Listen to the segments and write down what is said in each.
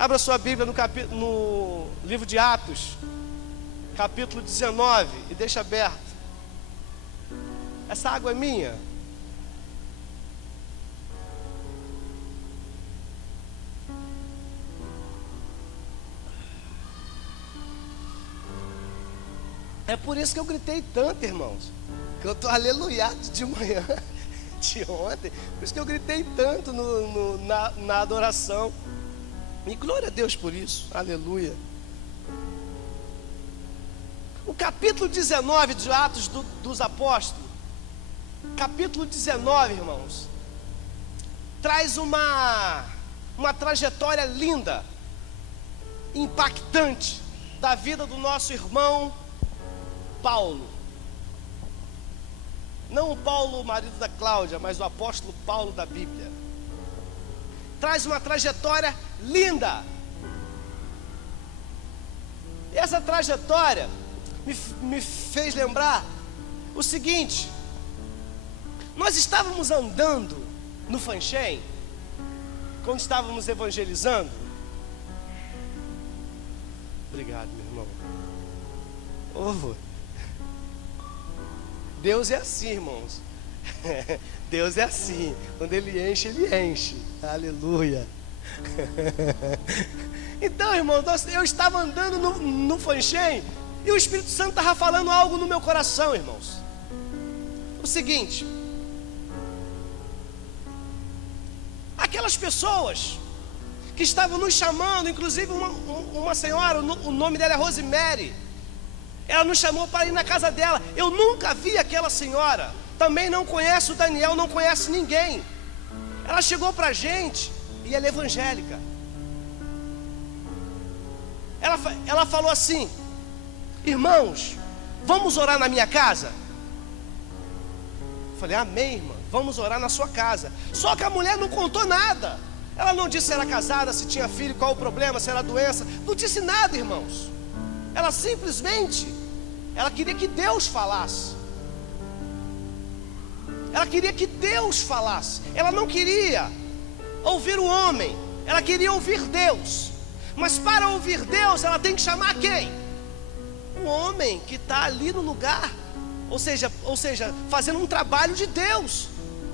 Abra sua Bíblia no livro de Atos, capítulo 19, e deixa aberto. Essa água é minha. É por isso que eu gritei tanto, irmãos, que eu estou aleluiado de manhã, de ontem. Por isso que eu gritei tanto na adoração. E glória a Deus por isso, aleluia. O capítulo 19 de Atos dos Apóstolos, capítulo 19, irmãos, traz uma trajetória linda, impactante, da vida do nosso irmão Paulo. Não o Paulo, marido da Cláudia, mas o apóstolo Paulo da Bíblia. Traz uma trajetória linda. E essa trajetória me fez lembrar o seguinte: nós estávamos andando no Fanchen, quando estávamos evangelizando. Obrigado, meu irmão. Deus é assim, irmãos. Deus é assim. Quando Ele enche, Ele enche. Aleluia. Então, irmãos, eu estava andando no Fanchen e o Espírito Santo estava falando algo no meu coração, irmãos. O seguinte: aquelas pessoas que estavam nos chamando, inclusive uma senhora, o nome dela é Rosemary, ela nos chamou para ir na casa dela. Eu nunca vi aquela senhora, também não conhece o Daniel, não conhece ninguém. Ela chegou para a gente e ela é evangélica. Ela falou assim: irmãos, vamos orar na minha casa? Eu falei: amém, irmã, vamos orar na sua casa. Só que a mulher não contou nada. Ela não disse se era casada, se tinha filho, qual o problema, se era doença. Não disse nada, irmãos. Ela simplesmente, ela queria que Deus falasse. Ela queria que Deus falasse. Ela não queria ouvir o homem, ela queria ouvir Deus. Mas para ouvir Deus, ela tem que chamar quem? O homem que está ali no lugar, ou seja, fazendo um trabalho de Deus,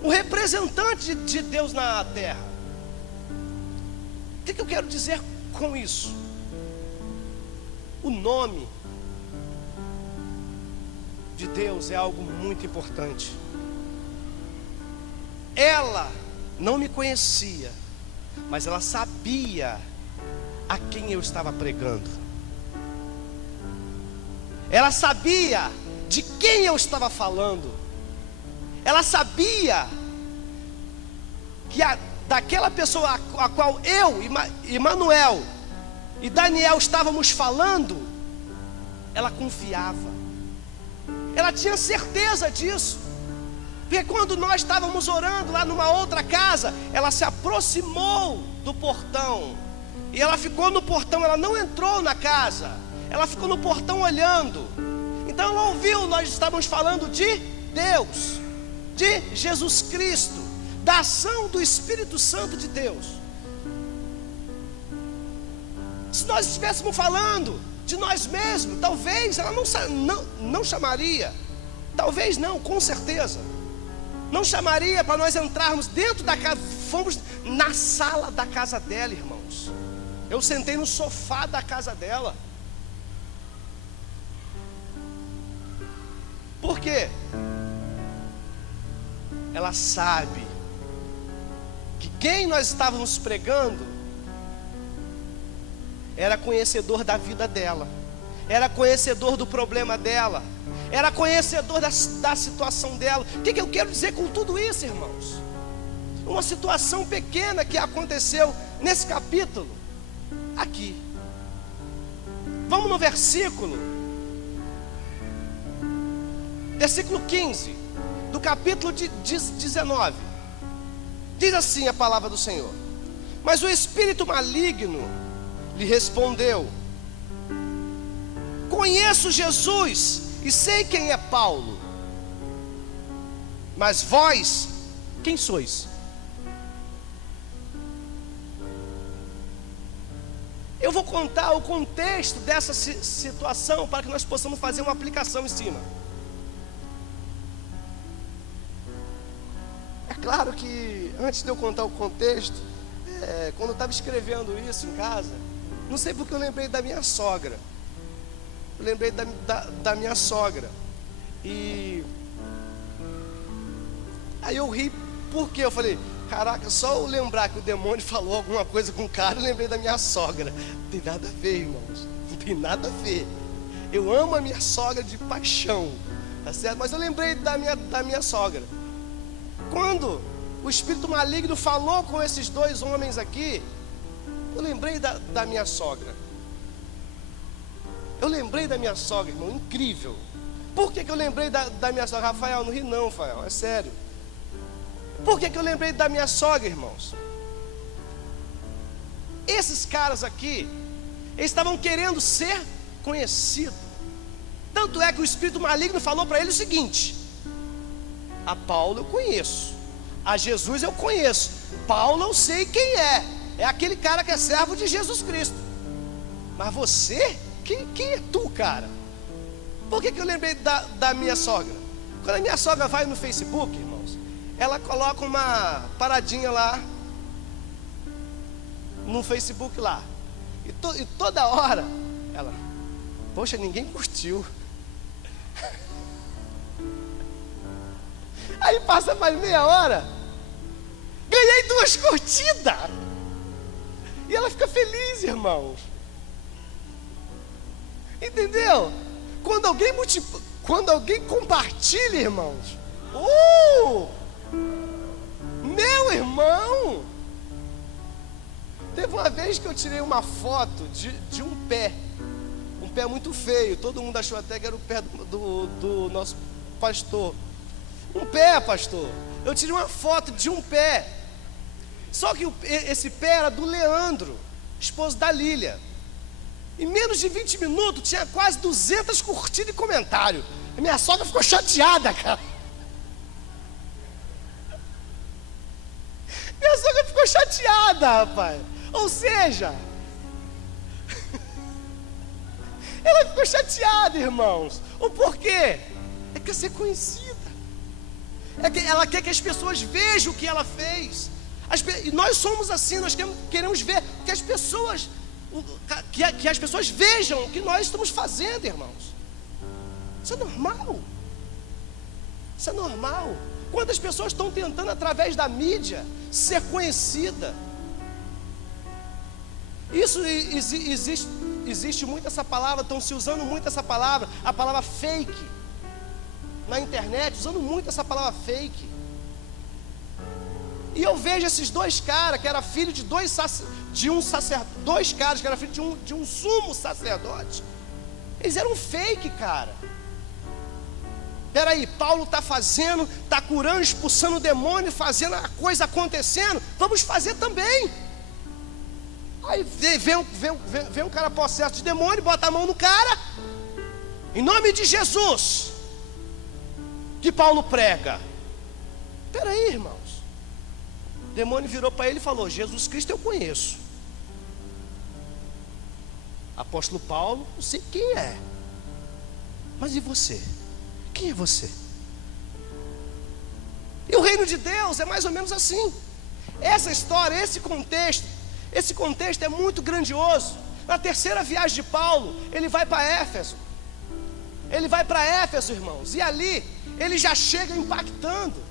o representante de Deus na terra. O que eu quero dizer com isso? O nome de Deus é algo muito importante. Ela não me conhecia, mas ela sabia a quem eu estava pregando. Ela sabia de quem eu estava falando. Ela sabia que daquela pessoa a qual eu, Emanuel e Daniel estávamos falando, ela confiava. Ela tinha certeza disso. Porque quando nós estávamos orando lá numa outra casa, ela se aproximou do portão. E ela ficou no portão, ela não entrou na casa. Ela ficou no portão olhando. Então ela ouviu, nós estávamos falando de Deus, de Jesus Cristo, da ação do Espírito Santo de Deus. Se nós estivéssemos falando de nós mesmos, talvez ela não chamaria. Talvez não, com certeza não chamaria para nós entrarmos dentro da casa. Fomos na sala da casa dela, irmãos. Eu sentei no sofá da casa dela. Por quê? Ela sabe que quem nós estávamos pregando era conhecedor da vida dela, era conhecedor do problema dela, era conhecedor da situação dela. O que eu quero dizer com tudo isso, irmãos? Uma situação pequena que aconteceu nesse capítulo aqui. Vamos no versículo 15 do capítulo 19. Diz assim a palavra do Senhor: mas o espírito maligno lhe respondeu: conheço Jesus e sei quem é Paulo, mas vós, quem sois? Eu vou contar o contexto dessa situação para que nós possamos fazer uma aplicação em cima. É claro que antes de eu contar o contexto, quando eu estava escrevendo isso em casa, não sei porque eu lembrei da minha sogra. Eu lembrei da minha sogra. E aí eu ri, porque eu falei, caraca, só eu lembrar que o demônio falou alguma coisa com o cara, eu lembrei da minha sogra. Não tem nada a ver, irmãos. Não tem nada a ver. Eu amo a minha sogra de paixão, tá certo? Mas eu lembrei da minha sogra. Quando o espírito maligno falou com esses dois homens aqui, eu lembrei da minha sogra. Eu lembrei da minha sogra, irmão, incrível. Por que eu lembrei da minha sogra? Rafael, não ri não, Rafael, é sério. Por que eu lembrei da minha sogra, irmãos? Esses caras aqui, eles estavam querendo ser conhecidos. Tanto é que o espírito maligno falou para ele o seguinte: a Paulo eu conheço, a Jesus eu conheço, Paulo eu sei quem é aquele cara que é servo de Jesus Cristo. Mas você, quem é tu, cara? Por que eu lembrei da minha sogra? Quando a minha sogra vai no Facebook, irmãos, ela coloca uma paradinha lá no Facebook lá, e toda hora ela, poxa, ninguém curtiu. Aí passa mais meia hora, ganhei 2 curtidas, e ela fica feliz, irmãos. Entendeu? Quando alguém compartilha, irmãos, meu irmão, teve uma vez que eu tirei uma foto de um pé muito feio. Todo mundo achou até que era o pé do nosso pastor. Um pé, pastor. Eu tirei uma foto de um pé. Só que esse pé era do Leandro, esposo da Lília. Em menos de 20 minutos tinha quase 200 curtidas e comentários. A minha sogra ficou chateada, cara. Minha sogra ficou chateada, rapaz. Ou seja, ela ficou chateada, irmãos. O porquê? É quer ser conhecida. Ela quer que as pessoas vejam o que ela fez. E nós somos assim, nós queremos ver que as pessoas, que as pessoas vejam o que nós estamos fazendo, irmãos. Isso é normal. Isso é normal. Quantas pessoas estão tentando através da mídia ser conhecida? Isso existe muito essa palavra, estão se usando muito essa palavra, a palavra fake, na internet, usando muito essa palavra fake. E eu vejo esses dois caras, que era filho de dois caras que era filho de um sumo sacerdote. Eles eram fake, cara. Peraí, Paulo está fazendo, está curando, expulsando o demônio, fazendo a coisa acontecendo, vamos fazer também. Aí vem um cara possesso de demônio, bota a mão no cara, em nome de Jesus, que Paulo prega. Peraí, irmãos. O demônio virou para ele e falou: Jesus Cristo eu conheço. Apóstolo Paulo, não sei quem é. Mas e você? Quem é você? E o reino de Deus é mais ou menos assim. Essa história, esse contexto é muito grandioso. Na terceira viagem de Paulo, ele vai para Éfeso. Ele vai para Éfeso, irmãos. E ali, ele já chega impactando.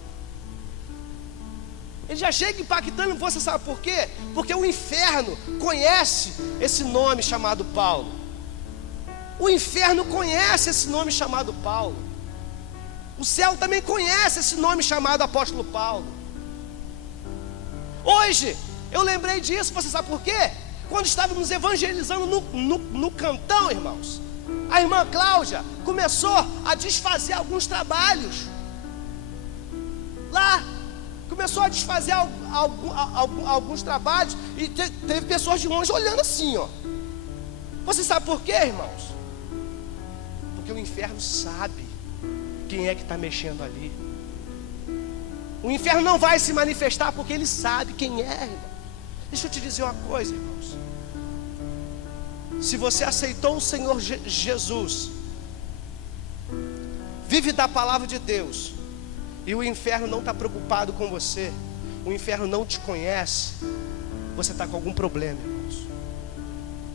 Ele já chega impactando. Você sabe por quê? Porque o inferno conhece esse nome chamado Paulo. O inferno conhece esse nome chamado Paulo. O céu também conhece esse nome chamado Apóstolo Paulo. Hoje, eu lembrei disso, você sabe por quê? Quando estávamos evangelizando no cantão, irmãos, a irmã Cláudia começou a desfazer alguns trabalhos. Lá, começou a desfazer alguns trabalhos. E teve pessoas de longe olhando assim, ó. Você sabe por quê, irmãos? Porque o inferno sabe quem é que está mexendo ali. O inferno não vai se manifestar porque ele sabe quem é, irmão. Deixa eu te dizer uma coisa, irmãos. Se você aceitou o Senhor Jesus, vive da palavra de Deus, e o inferno não está preocupado com você, o inferno não te conhece, você está com algum problema, irmãos.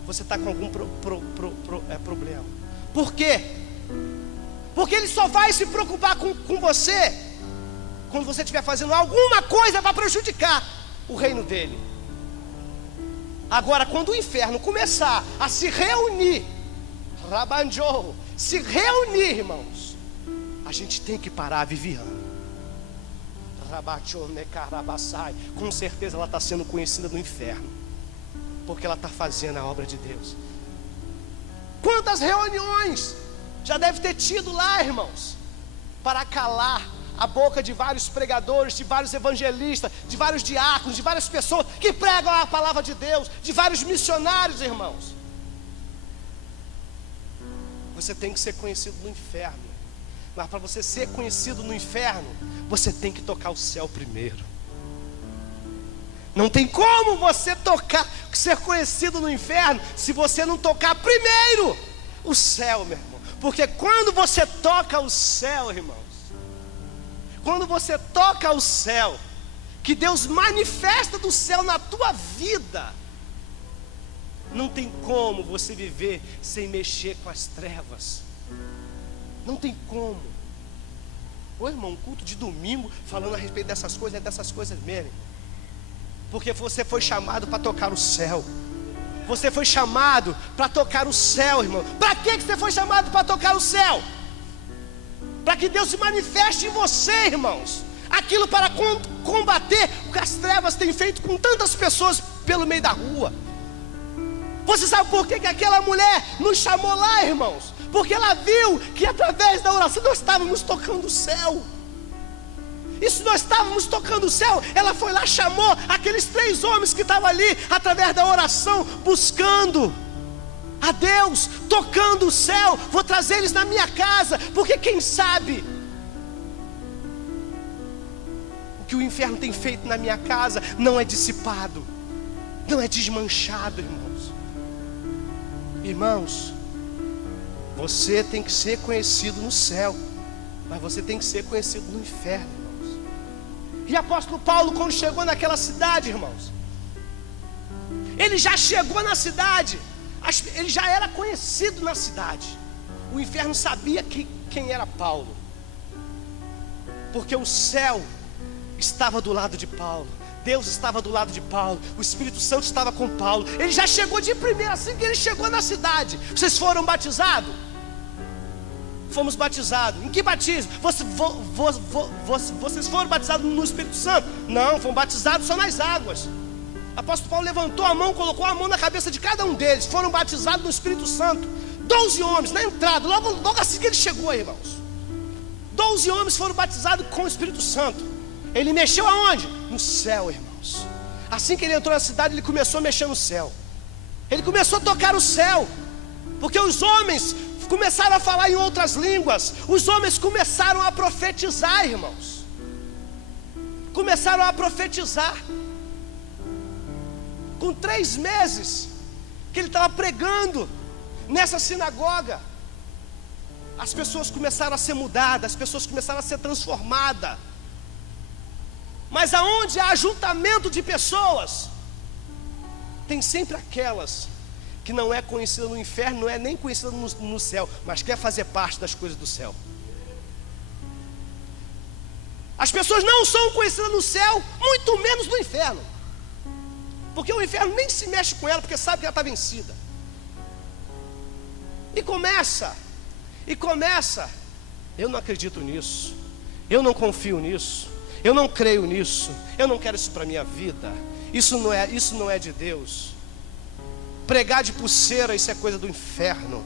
Você está com algum problema. Por quê? Porque ele só vai se preocupar com você quando você estiver fazendo alguma coisa para prejudicar o reino dele. Agora, quando o inferno começar a se reunir, Rabanjou, se reunir, irmãos, a gente tem que parar, Viviane. Com certeza ela está sendo conhecida no inferno, porque ela está fazendo a obra de Deus. Quantas reuniões já deve ter tido lá, irmãos, para calar a boca de vários pregadores, de vários evangelistas, de vários diáconos, de várias pessoas que pregam a palavra de Deus, de vários missionários, irmãos. Você tem que ser conhecido no inferno, mas para você ser conhecido no inferno, você tem que tocar o céu primeiro. Não tem como você ser conhecido no inferno se você não tocar primeiro o céu, meu irmão. Porque quando você toca o céu, irmãos, quando você toca o céu, que Deus manifesta do céu na tua vida, não tem como você viver sem mexer com as trevas. Não tem como. Ô irmão, um culto de domingo falando a respeito dessas coisas, é dessas coisas mesmo. Porque você foi chamado para tocar o céu. Você foi chamado para tocar o céu, irmão. Para que você foi chamado para tocar o céu? Para que Deus se manifeste em você, irmãos. Aquilo para combater o que as trevas têm feito com tantas pessoas pelo meio da rua. Você sabe por que aquela mulher nos chamou lá, irmãos? Porque ela viu que através da oração nós estávamos tocando o céu. E se nós estávamos tocando o céu, ela foi lá, chamou aqueles 3 homens que estavam ali, através da oração, buscando a Deus, tocando o céu. Vou trazer eles na minha casa, porque quem sabe o que o inferno tem feito na minha casa não é dissipado, não é desmanchado, irmãos. Irmãos, você tem que ser conhecido no céu, mas você tem que ser conhecido no inferno, irmãos. E apóstolo Paulo, quando chegou naquela cidade, irmãos, ele já chegou na cidade, ele já era conhecido na cidade. O inferno sabia quem era Paulo, porque o céu estava do lado de Paulo, Deus estava do lado de Paulo, o Espírito Santo estava com Paulo. Ele já chegou de primeira, assim que ele chegou na cidade. Vocês foram batizados? Fomos batizados. Em que batismo? Vocês foram batizados no Espírito Santo? Não, fomos batizados só nas águas. Apóstolo Paulo levantou a mão, colocou a mão na cabeça de cada um deles. Foram batizados no Espírito Santo. 12 homens na entrada, logo assim que ele chegou, irmãos. 12 homens foram batizados com o Espírito Santo. Ele mexeu aonde? No céu, irmãos. Assim que ele entrou na cidade, ele começou a mexer no céu. Ele começou a tocar o céu, porque os homens começaram a falar em outras línguas. Os homens começaram a profetizar, irmãos. Começaram a profetizar. Com 3 meses que ele estava pregando nessa sinagoga, as pessoas começaram a ser mudadas, as pessoas começaram a ser transformadas. Mas aonde há ajuntamento de pessoas, tem sempre aquelas que não é conhecida no inferno, não é nem conhecida no céu, mas quer fazer parte das coisas do céu. As pessoas não são conhecidas no céu, muito menos no inferno, porque o inferno nem se mexe com ela, porque sabe que ela está vencida. E começa, eu não acredito nisso, eu não confio nisso, eu não creio nisso, eu não quero isso para a minha vida, isso não é de Deus. Pregar de pulseira, isso é coisa do inferno.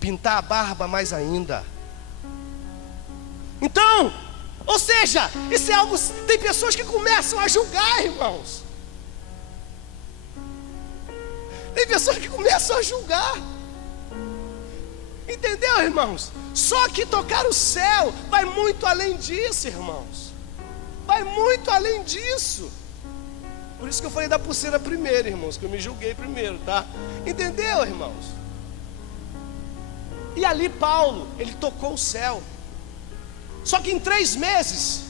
Pintar a barba mais ainda. Então, ou seja, isso é algo. Tem pessoas que começam a julgar, irmãos. Tem pessoas que começam a julgar. Entendeu, irmãos? Só que tocar o céu vai muito além disso, irmãos. Vai muito além disso. Por isso que eu falei da pulseira primeiro, irmãos, que eu me julguei primeiro, tá? Entendeu, irmãos? E ali Paulo, ele tocou o céu. Só que em 3 meses,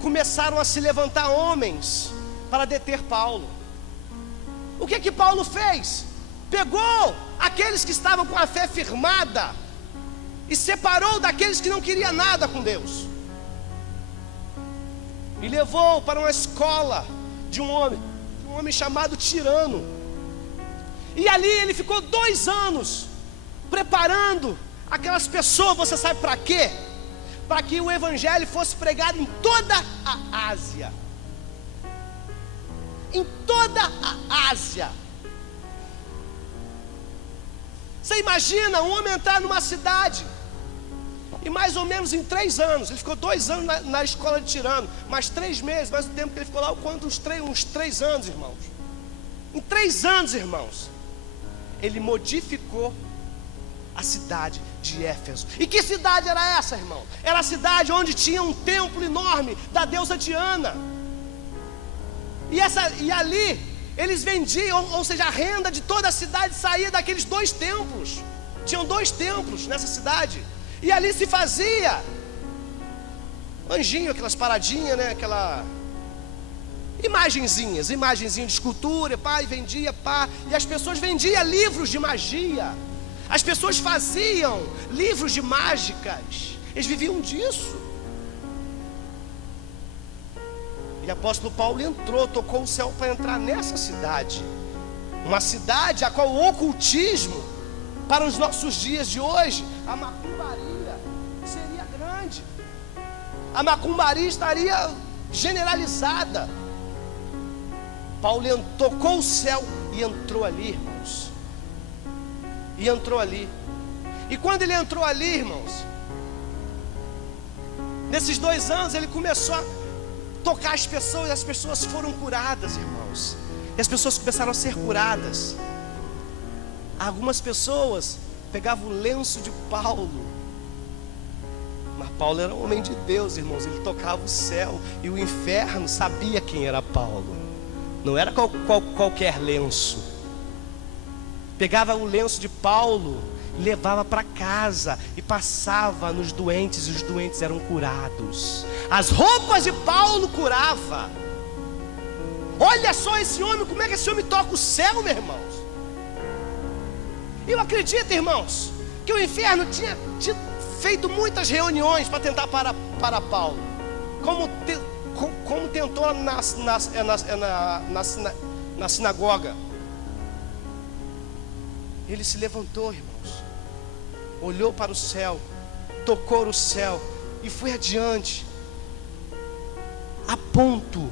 começaram a se levantar homens para deter Paulo. O que Paulo fez? Pegou aqueles que estavam com a fé firmada e separou daqueles que não queriam nada com Deus, e levou para uma escola de um homem chamado Tirano. E ali ele ficou 2 anos preparando aquelas pessoas, você sabe para quê? Para que o evangelho fosse pregado em toda a Ásia. Em toda a Ásia. Você imagina um homem entrar numa cidade e mais ou menos em 3 anos, ele ficou 2 anos na escola de Tirano, mais 3 meses, mais o tempo que ele ficou lá, uns 3 anos, irmãos. Em 3 anos, irmãos, ele modificou a cidade de Éfeso. E que cidade era essa, irmão? Era a cidade onde tinha um templo enorme da deusa Diana. E ali eles vendiam, ou seja, a renda de toda a cidade saía daqueles 2 templos. Tinham 2 templos nessa cidade. E ali se fazia anjinho, aquelas paradinhas, né? Aquela imagenzinha de escultura, pá, e vendia, pá. E as pessoas vendiam livros de magia. As pessoas faziam livros de mágicas. Eles viviam disso. E o apóstolo Paulo entrou, tocou o céu para entrar nessa cidade. Uma cidade a qual o ocultismo, para os nossos dias de hoje, a macumbaria seria grande. A macumbaria estaria generalizada. Paulo tocou o céu e entrou ali, irmãos. E entrou ali. E quando ele entrou ali, irmãos, nesses 2 anos ele começou a tocar as pessoas, e as pessoas foram curadas, irmãos. E as pessoas começaram a ser curadas. Algumas pessoas pegavam o lenço de Paulo, mas Paulo era um homem de Deus, irmãos. Ele tocava o céu e o inferno sabia quem era Paulo. Não era qualquer lenço. Pegava o lenço de Paulo, levava para casa e passava nos doentes, e os doentes eram curados. As roupas de Paulo curava. Olha só esse homem, como é que esse homem toca o céu, meus irmãos. Eu acredito, irmãos, que o inferno tinha feito muitas reuniões para tentar parar Paulo, como tentou na sinagoga. Ele se levantou, irmãos, olhou para o céu, tocou o céu e foi adiante, a ponto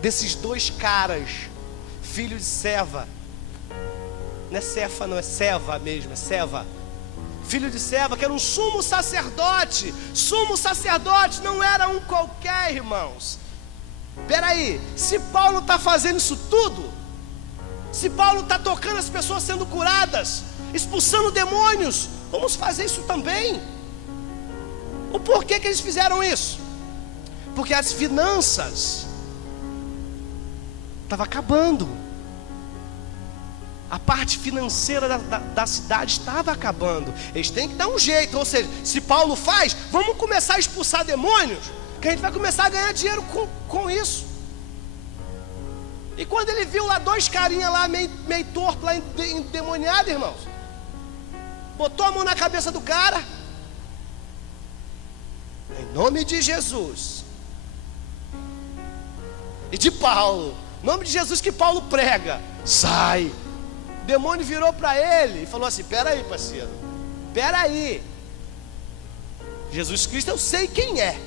desses 2 caras, filhos de Seva. Não é Cefa, não, é Seva mesmo, é Seva. Filho de Seva, que era um sumo sacerdote. Sumo sacerdote não era um qualquer, irmãos. Peraí, se Paulo está fazendo isso tudo, se Paulo está tocando as pessoas sendo curadas, expulsando demônios, vamos fazer isso também. O porquê que eles fizeram isso? Porque as finanças estavam acabando. A parte financeira da cidade estava acabando. Eles têm que dar um jeito. Ou seja, se Paulo faz, vamos começar a expulsar demônios, que a gente vai começar a ganhar dinheiro com isso. E quando ele viu lá 2 carinhas lá meio torto, lá endemoniado, irmãos, botou a mão na cabeça do cara, em nome de Jesus e de Paulo, em nome de Jesus que Paulo prega, sai. O demônio virou para ele e falou assim: peraí, parceiro, peraí, Jesus Cristo eu sei quem é.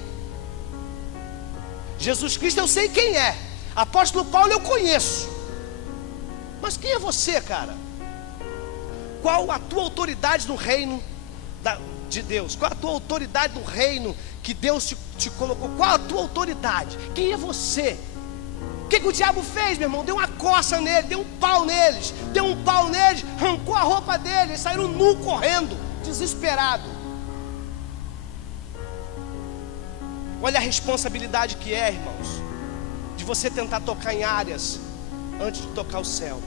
Jesus Cristo eu sei quem é. Apóstolo Paulo eu conheço. Mas quem é você, cara? Qual a tua autoridade no reino de Deus? Qual a tua autoridade no reino que Deus te colocou? Qual a tua autoridade? Quem é você? O que o diabo fez, meu irmão? Deu uma coça nele, deu um pau neles, arrancou a roupa dele, eles saíram nu correndo, desesperado. Olha a responsabilidade que é, irmãos, de você tentar tocar em áreas antes de tocar o céu.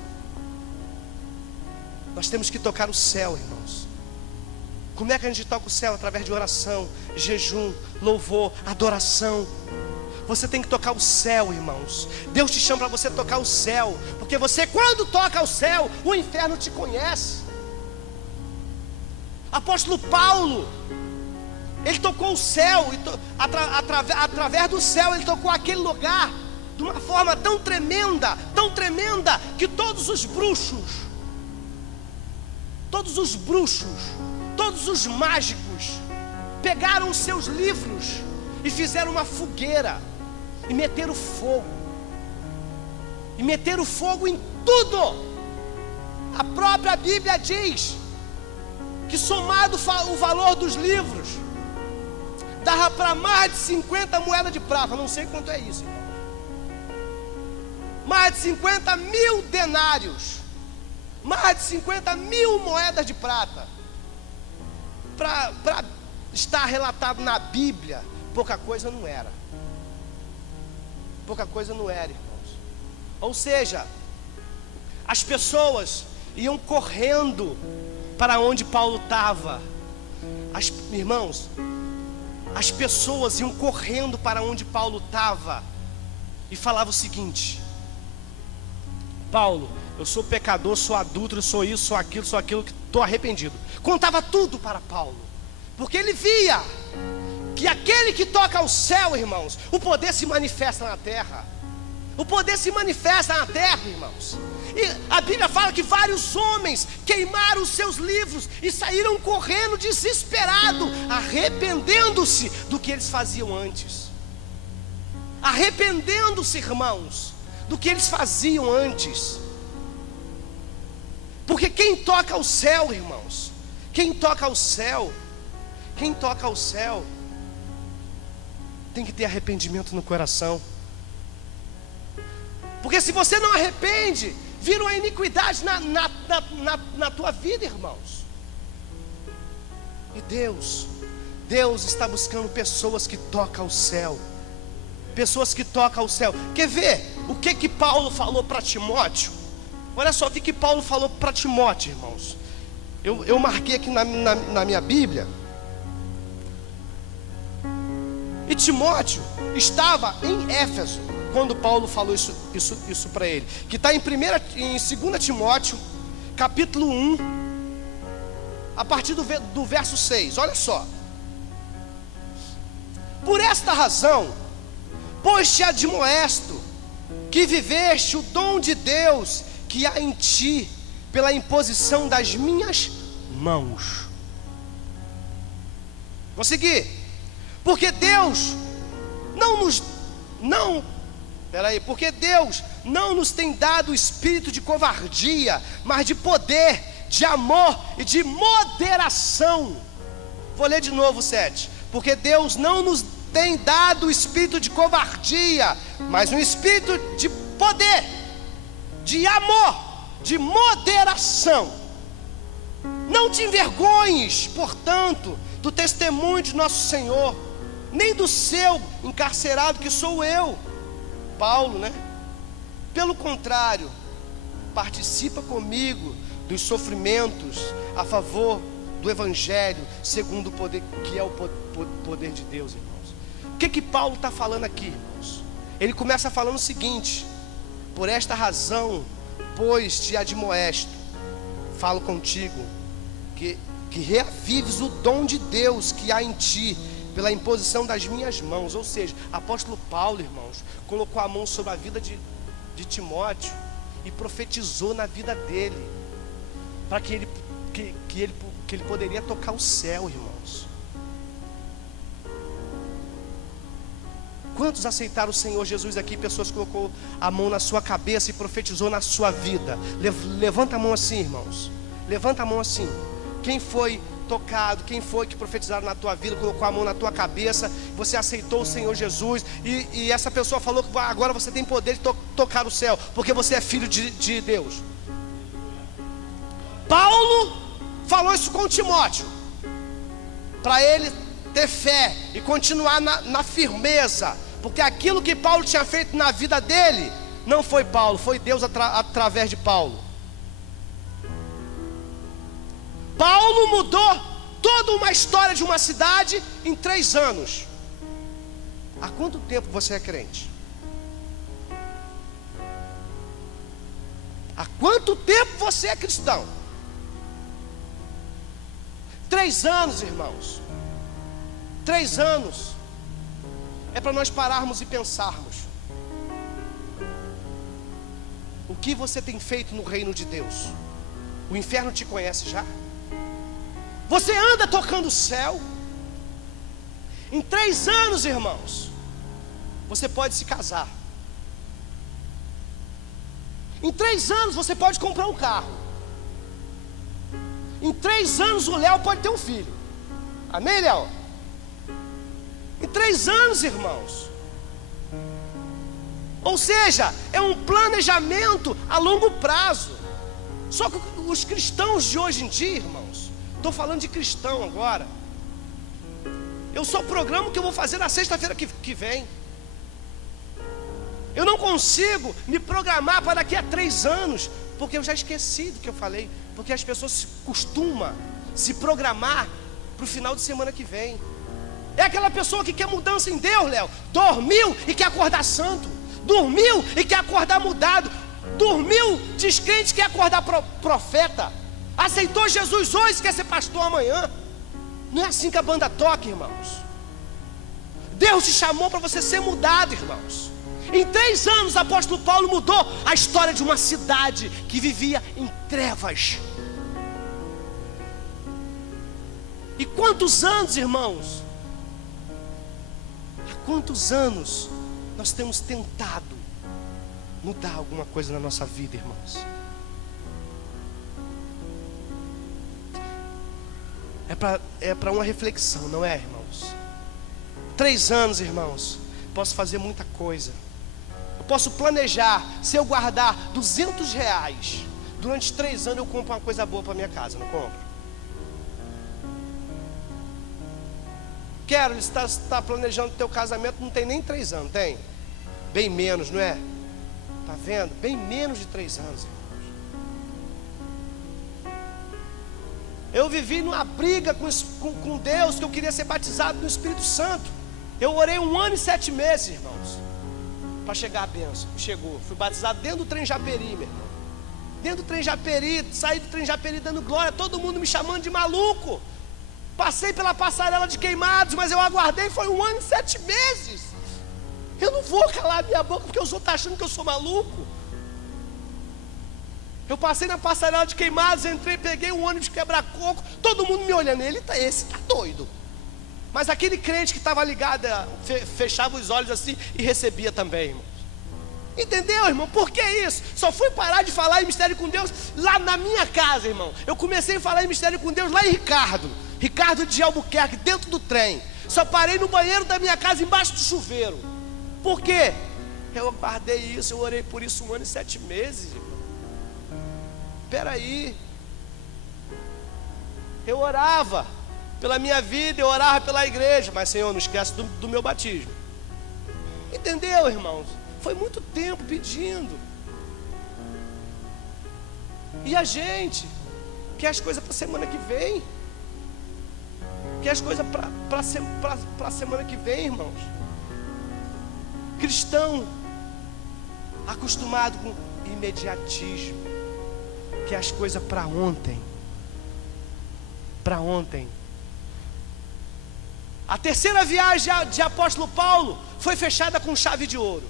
Nós temos que tocar o céu, irmãos. Como é que a gente toca o céu? Através de oração, jejum, louvor, adoração. Você tem que tocar o céu, irmãos. Deus te chama para você tocar o céu, porque você, quando toca o céu, o inferno te conhece. Apóstolo Paulo, ele tocou o céu, através do céu ele tocou aquele lugar de uma forma tão tremenda, que todos os bruxos, todos os mágicos pegaram os seus livros e fizeram uma fogueira e meteram fogo em tudo. A própria Bíblia diz que, somado o valor dos livros, dava para mais de 50 moedas de prata. Não sei quanto é isso, irmão. Mais de 50 mil denários, mais de 50 mil moedas de prata, para estar relatado na Bíblia. Pouca coisa não era. Pouca coisa não era, irmãos. Ou seja, as pessoas iam correndo para onde Paulo estava. Irmãos, as pessoas iam correndo para onde Paulo estava e falavam o seguinte: Paulo, eu sou pecador, sou adúltero, sou isso, sou aquilo, que estou arrependido. Contava tudo para Paulo, porque ele via que aquele que toca o céu, irmãos, o poder se manifesta na terra. O poder se manifesta na terra, irmãos. E a Bíblia fala que vários homens queimaram os seus livros e saíram correndo desesperados, arrependendo-se do que eles faziam antes. Arrependendo-se, irmãos, do que eles faziam antes. Porque quem toca o céu, irmãos, quem toca o céu, tem que ter arrependimento no coração. Porque se você não arrepende, vira uma iniquidade na tua vida, irmãos. E Deus está buscando pessoas que tocam o céu. Pessoas que tocam o céu. Quer ver o que Paulo falou para Timóteo? Olha só o que Paulo falou para Timóteo, irmãos. Eu marquei aqui na minha Bíblia. E Timóteo estava em Éfeso quando Paulo falou isso para ele. Que está em 2 Timóteo, capítulo 1, a partir do verso 6. Olha só. Por esta razão, pois te admoesto que viveste o dom de Deus que há em ti, pela imposição das minhas mãos. Vou seguir. Porque Deus porque Deus não nos tem dado o espírito de covardia, mas de poder, de amor e de moderação. Vou ler de novo o 7. Porque Deus não nos tem dado o espírito de covardia, mas um espírito de poder, de amor, de moderação. Não te envergonhes, portanto, do testemunho de nosso Senhor, nem do seu encarcerado, que sou eu, Paulo, né? Pelo contrário, participa comigo dos sofrimentos a favor do Evangelho, segundo o poder, que é o poder de Deus, irmãos. O que Paulo está falando aqui, irmãos? Ele começa falando o seguinte: por esta razão, pois te admoesto, falo contigo, que reavives o dom de Deus que há em ti, pela imposição das minhas mãos. Ou seja, apóstolo Paulo, irmãos, colocou a mão sobre a vida de Timóteo e profetizou na vida dele, para que ele poderia tocar o céu, irmãos. Quantos aceitaram o Senhor Jesus aqui? Pessoas colocou a mão na sua cabeça e profetizou na sua vida. Levanta a mão assim, irmãos. Levanta a mão assim. Quem foi tocado, quem foi que profetizaram na tua vida, colocou a mão na tua cabeça, você aceitou o Senhor Jesus, e essa pessoa falou que agora você tem poder de tocar o céu, porque você é filho de Deus. Paulo falou isso com Timóteo, para ele ter fé e continuar na firmeza, porque aquilo que Paulo tinha feito na vida dele, não foi Paulo, foi Deus através de Paulo. Paulo mudou toda uma história de uma cidade em 3 anos. Há quanto tempo você é crente? Há quanto tempo você é cristão? 3 anos, irmãos. 3 anos é para nós pararmos e pensarmos: o que você tem feito no reino de Deus? O inferno te conhece já? Você anda tocando o céu? Em 3 anos, irmãos, você pode se casar. Em 3 anos você pode comprar um carro. Em 3 anos o Léo pode ter um filho. Amém, Léo? Em 3 anos, irmãos. Ou seja, é um planejamento a longo prazo. Só que os cristãos de hoje em dia, irmãos, estou falando de cristão agora, eu só programo o que eu vou fazer na sexta-feira que vem. Eu não consigo me programar para daqui a 3 anos, porque eu já esqueci do que eu falei. Porque as pessoas costumam se programar para o final de semana que vem. É aquela pessoa que quer mudança em Deus, Léo. Dormiu e quer acordar santo. Dormiu e quer acordar mudado. Dormiu descrente e quer acordar profeta. Aceitou Jesus hoje e quer ser pastor amanhã. Não é assim que a banda toca, irmãos. Deus te chamou para você ser mudado, irmãos. Em 3 anos o apóstolo Paulo mudou a história de uma cidade que vivia em trevas. E quantos anos, irmãos? Há quantos anos nós temos tentado mudar alguma coisa na nossa vida, irmãos? É para uma reflexão, não é, irmãos? 3 anos, irmãos, posso fazer muita coisa. Eu posso planejar, se eu guardar R$200, durante 3 anos eu compro uma coisa boa para minha casa, não compro? Quero, você está planejando o teu casamento, não tem nem 3 anos, tem? Bem menos, não é? Está vendo? Bem menos de 3 anos, irmãos. Eu vivi numa briga com Deus, que eu queria ser batizado no Espírito Santo. Eu orei 1 ano e 7 meses, irmãos, para chegar a bênção. Chegou, fui batizado dentro do trem Japeri, meu irmão. Dentro do trem Japeri, saí do trem Japeri dando glória, todo mundo me chamando de maluco. Passei pela passarela de queimados, mas eu aguardei, foi 1 ano e 7 meses. Eu não vou calar minha boca, porque os outros estão achando que eu sou maluco. Eu passei na passarela de queimados, entrei, peguei um ônibus de quebra-coco, todo mundo me olhando, esse tá doido. Mas aquele crente que estava ligado, fechava os olhos assim e recebia também, irmãos. Entendeu, irmão? Por que isso? Só fui parar de falar em mistério com Deus lá na minha casa, irmão. Eu comecei a falar em mistério com Deus lá em Ricardo de Albuquerque, dentro do trem. Só parei no banheiro da minha casa, embaixo do chuveiro. Por quê? Eu guardei isso, eu orei por isso 1 ano e 7 meses, irmão. Espera aí. Eu orava pela minha vida, eu orava pela igreja, mas Senhor, não esquece do meu batismo. Entendeu, irmãos? Foi muito tempo pedindo. E a gente quer as coisas para a semana que vem. Quer as coisas para a semana que vem, irmãos. Cristão acostumado com imediatismo, quer as coisas para ontem. Para ontem. A terceira viagem de apóstolo Paulo foi fechada com chave de ouro.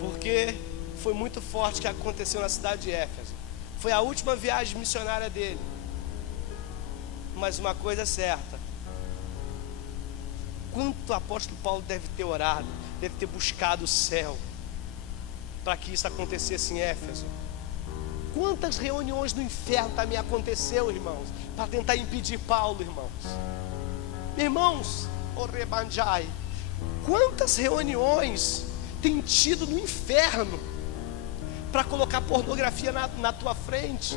Porque foi muito forte o que aconteceu na cidade de Éfeso. Foi a última viagem missionária dele. Mas uma coisa é certa: quanto o apóstolo Paulo deve ter orado, deve ter buscado o céu para que isso acontecesse em Éfeso. Quantas reuniões no inferno também aconteceu, irmãos, para tentar impedir Paulo, irmãos. Irmãos, Orebanjai, quantas reuniões tem tido no inferno para colocar pornografia na tua frente?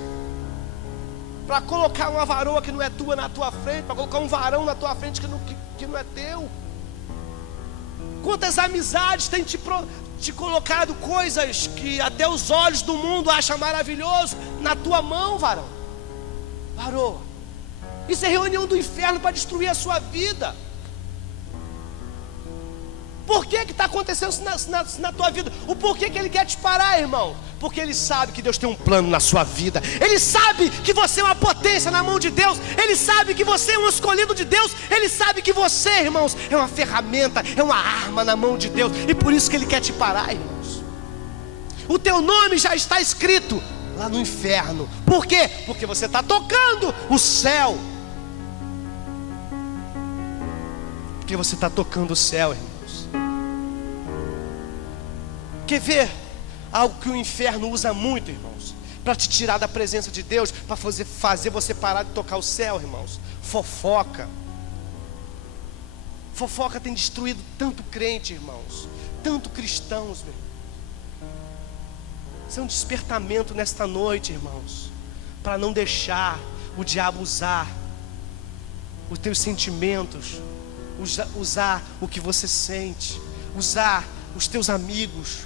para colocar uma varoa que não é tua na tua frente, para colocar um varão na tua frente que não é teu. Quantas amizades têm te colocado coisas que até os olhos do mundo acham maravilhoso na tua mão, varão, varoa. Isso é reunião do inferno para destruir a sua vida. Por que está acontecendo isso na tua vida? O porquê que ele quer te parar, irmão? Porque ele sabe que Deus tem um plano na sua vida. Ele sabe que você é uma potência na mão de Deus. Ele sabe que você é um escolhido de Deus. Ele sabe que você, irmãos, é uma ferramenta, é uma arma na mão de Deus. E por isso que ele quer te parar, irmãos. O teu nome já está escrito lá no inferno. Por quê? Porque você está tocando o céu. Porque você está tocando o céu, irmãos. Quer ver algo que o inferno usa muito, irmãos, para te tirar da presença de Deus, para fazer você parar de tocar o céu, irmãos? Fofoca. Fofoca tem destruído tanto crente, irmãos, tanto cristãos, meu. Isso é um despertamento nesta noite, irmãos, para não deixar o diabo usar os teus sentimentos, usar o que você sente, usar os teus amigos,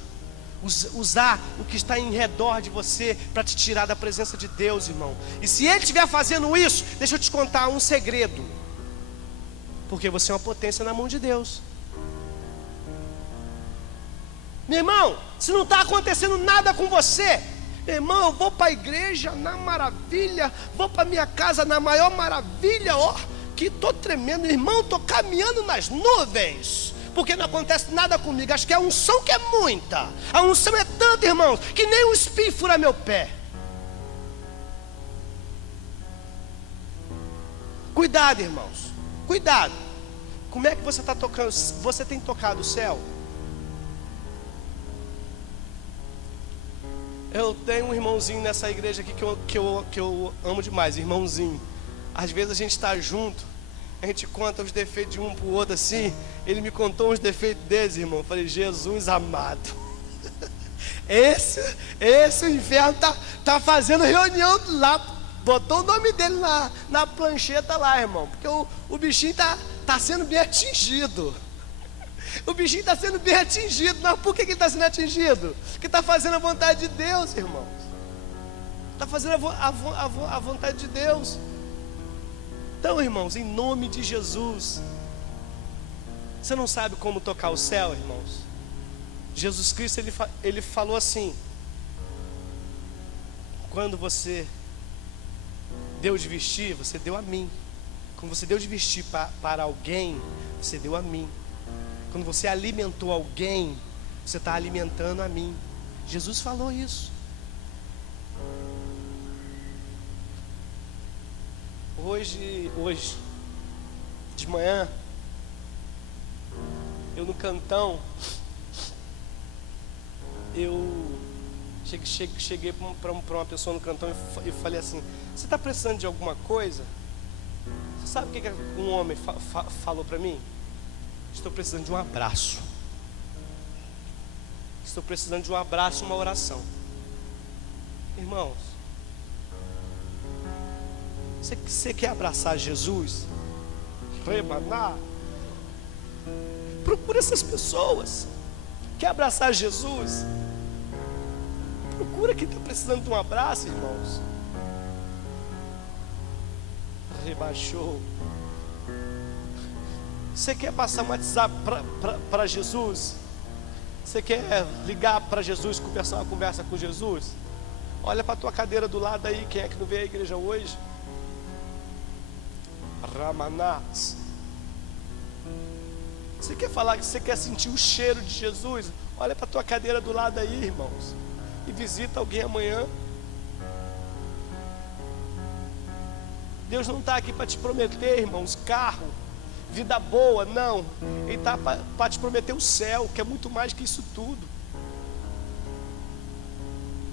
usar o que está em redor de você para te tirar da presença de Deus, irmão. E se ele estiver fazendo isso, deixa eu te contar um segredo. Porque você é uma potência na mão de Deus. Meu irmão, se não está acontecendo nada com você, meu irmão, eu vou para a igreja na maravilha, vou para minha casa na maior maravilha, ó, que estou tremendo, irmão, estou caminhando nas nuvens. Porque não acontece nada comigo. Acho que a unção que é muita. A unção é tanta, irmãos, que nem um espinho fura meu pé. Cuidado, irmãos. Cuidado. Como é que você está tocando? Você tem tocado o céu? Eu tenho um irmãozinho nessa igreja aqui que eu amo demais, irmãozinho. Às vezes a gente está junto, a gente conta os defeitos de um para o outro assim. Ele me contou os defeitos deles, irmão. Eu falei, Jesus amado. Esse o inferno tá fazendo reunião lá. Botou o nome dele na plancheta lá, irmão. Porque o bichinho tá sendo bem atingido. O bichinho está sendo bem atingido. Mas por que ele está sendo atingido? Porque está fazendo a vontade de Deus, irmãos. Está fazendo a vontade de Deus. Então, irmãos, em nome de Jesus, você não sabe como tocar o céu, irmãos? Jesus Cristo, ele falou assim: quando você deu de vestir, você deu a mim. Quando você deu de vestir para alguém, você deu a mim. Quando você alimentou alguém, você está alimentando a mim. Jesus falou isso. Hoje de manhã, eu no cantão, eu cheguei para uma pessoa no cantão e falei assim: você está precisando de alguma coisa? Você sabe o que um homem falou para mim? Estou precisando de um abraço. Estou precisando de um abraço e uma oração. Irmãos, você quer abraçar Jesus? Remanar? Procura essas pessoas. Quer abraçar Jesus? Procura quem está precisando de um abraço, irmãos. Rebaixou. Você quer passar um WhatsApp para Jesus? Você quer ligar para Jesus, conversar uma conversa com Jesus? Olha para a tua cadeira do lado aí. Quem é que não veio à igreja hoje? Ramanás. Você quer falar que você quer sentir o cheiro de Jesus? Olha para a tua cadeira do lado aí, irmãos, e visita alguém amanhã. Deus não está aqui para te prometer, irmãos, carro, vida boa, não. Ele está para te prometer o céu, que é muito mais que isso tudo.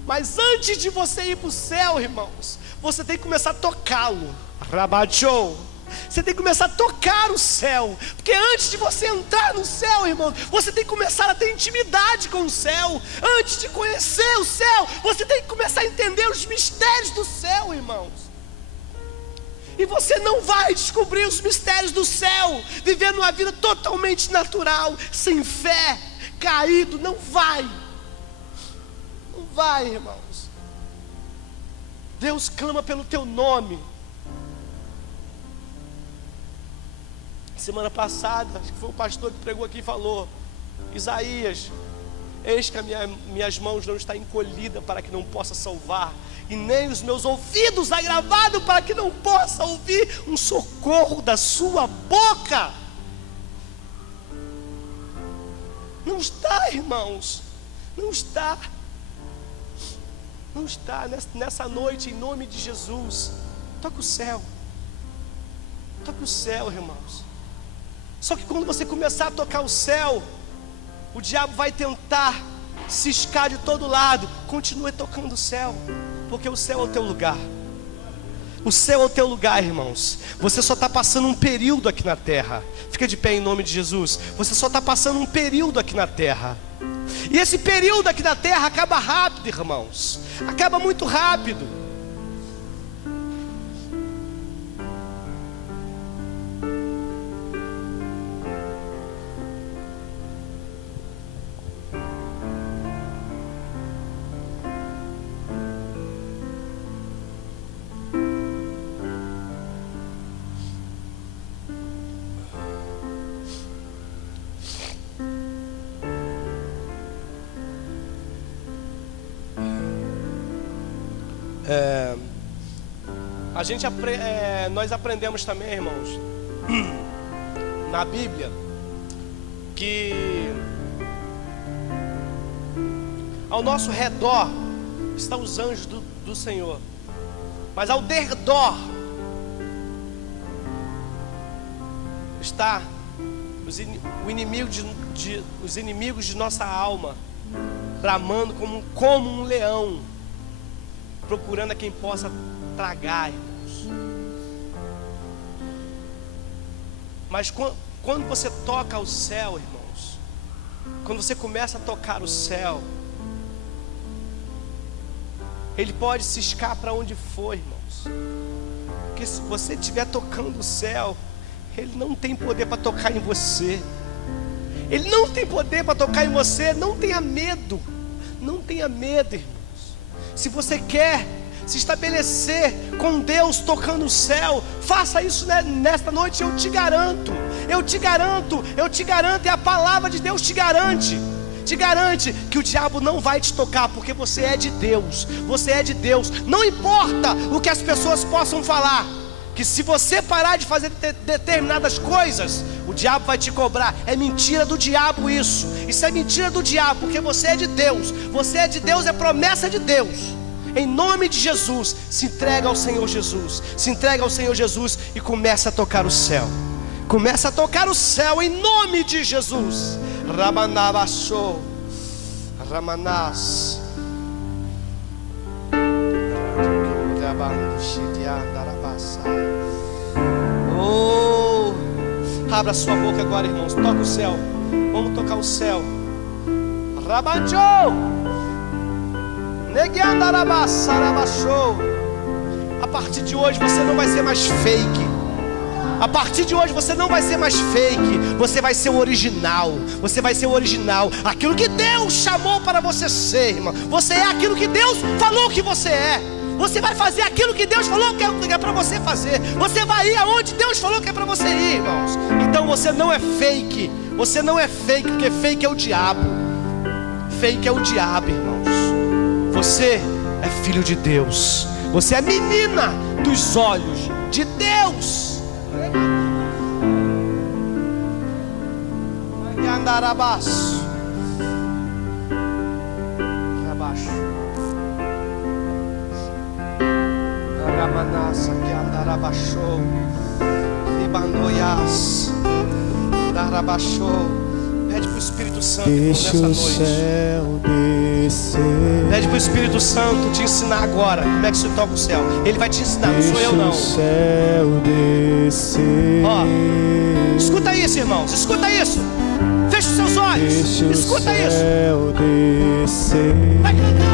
Mas antes de você ir para o céu, irmãos, você tem que começar a tocá-lo. Rabachou. Você tem que começar a tocar o céu. Porque antes de você entrar no céu, irmão, você tem que começar a ter intimidade com o céu. Antes de conhecer o céu, você tem que começar a entender os mistérios do céu, irmãos. E você não vai descobrir os mistérios do céu vivendo uma vida totalmente natural, sem fé, caído. Não vai. Não vai, irmãos. Deus clama pelo teu nome. Semana passada, acho que foi o pastor que pregou aqui e falou: Isaías, eis que minhas mãos não estão encolhidas para que não possa salvar, e nem os meus ouvidos agravados para que não possa ouvir um socorro da sua boca. Não está, irmãos. Não está. Não está. Nessa noite, em nome de Jesus, toca o céu. Toca o céu, irmãos. Só que quando você começar a tocar o céu, o diabo vai tentar ciscar de todo lado. Continue tocando o céu, porque o céu é o teu lugar. O céu é o teu lugar, irmãos. Você só está passando um período aqui na terra. Fica de pé em nome de Jesus. Você só está passando um período aqui na terra. E esse período aqui na terra acaba rápido, irmãos. Acaba muito rápido. Nós aprendemos também, irmãos, na Bíblia, que ao nosso redor estão os anjos do Senhor, mas ao derredor está os inimigos de nossa alma, bramando como um leão, procurando a quem possa tragar, irmãos. Mas quando você toca o céu, irmãos, quando você começa a tocar o céu, ele pode ciscar para onde for, irmãos. Porque se você estiver tocando o céu, ele não tem poder para tocar em você. Ele não tem poder para tocar em você. Não tenha medo. Não tenha medo, irmãos. Se você quer se estabelecer com Deus tocando o céu, faça isso nesta noite. Eu te garanto, e a palavra de Deus te garante que o diabo não vai te tocar, porque você é de Deus. Não importa o que as pessoas possam falar, que se você parar de fazer determinadas coisas, o diabo vai te cobrar. É mentira do diabo isso é mentira do diabo, porque você é de Deus, é promessa de Deus. Em nome de Jesus, se entrega ao Senhor Jesus, e começa a tocar o céu. Em nome de Jesus. Ramanabashou, Ramanás. Oh, abra sua boca agora, irmãos. Toca o céu. Vamos tocar o céu. Rabanjou. A partir de hoje você não vai ser mais fake. Você vai ser o original. Aquilo que Deus chamou para você ser, irmão. Você é aquilo que Deus falou que você é. Você vai fazer aquilo que Deus falou que é para você fazer. Você vai ir aonde Deus falou que é para você ir, irmãos. Então você não é fake. Porque fake é o diabo. Irmãos. Você é filho de Deus. Você é menina dos olhos de Deus. Andarabaço. Abaixo. Aramanassa que andarabaixou. Libanoias. Darabaixou. Pede para o Espírito Santo nessa noite. Pede para o Espírito Santo te ensinar agora como é que se toca o céu. Ele vai te ensinar, não sou eu não. Ó, escuta isso, irmãos. Escuta isso. Feche os seus olhos. Escuta isso. Vai cantar.